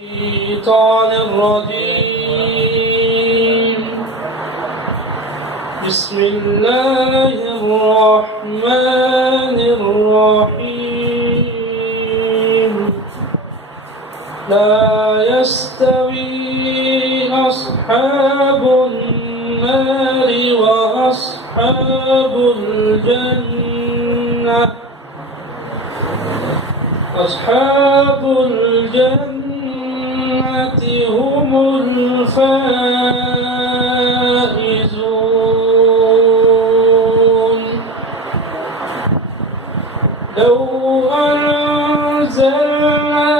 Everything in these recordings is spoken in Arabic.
الشيطان الرجيم. بسم الله الرحمن الرحيم. لا يستوي أصحاب النار وأصحاب الجنة. أصحاب الجنة هم الفائزون. لو أنزلنا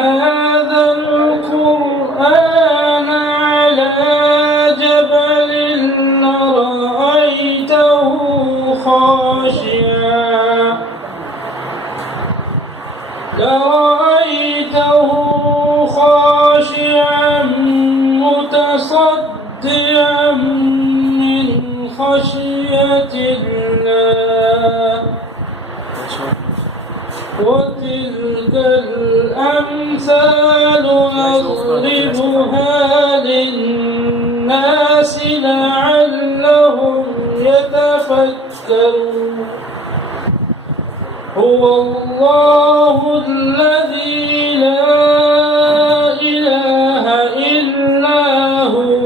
هذا القرآن على جبل لرأيته خاشعا متصدعا من خشية الله. وتلك الأمثال نضربها للناس لعلهم يتفكرون. هو الله الذي لا إله إلا هو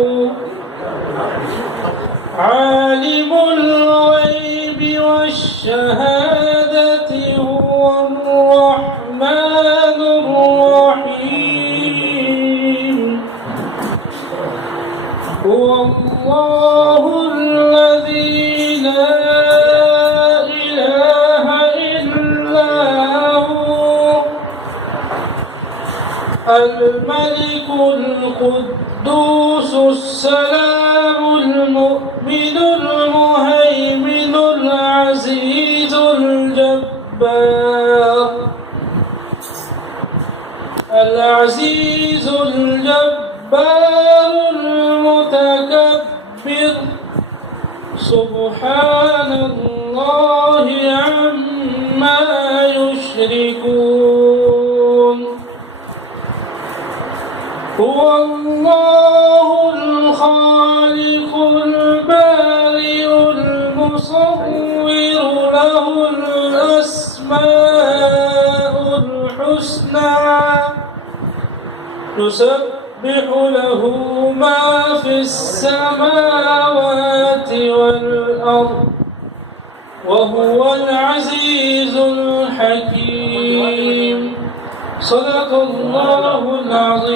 عالم الغيب والشهادة هو الرحمن الرحيم. هو الله الذي لا الملك القدوس السلام المؤمن المهيمن العزيز الجبار. العزيز الجبار المتكبر. سبحان الله عما يشركون. هو الله الخالق البارئ المصور له الأسماء الحسنى. يسبح له ما في السماوات والأرض وهو العزيز الحكيم. صدق الله العظيم.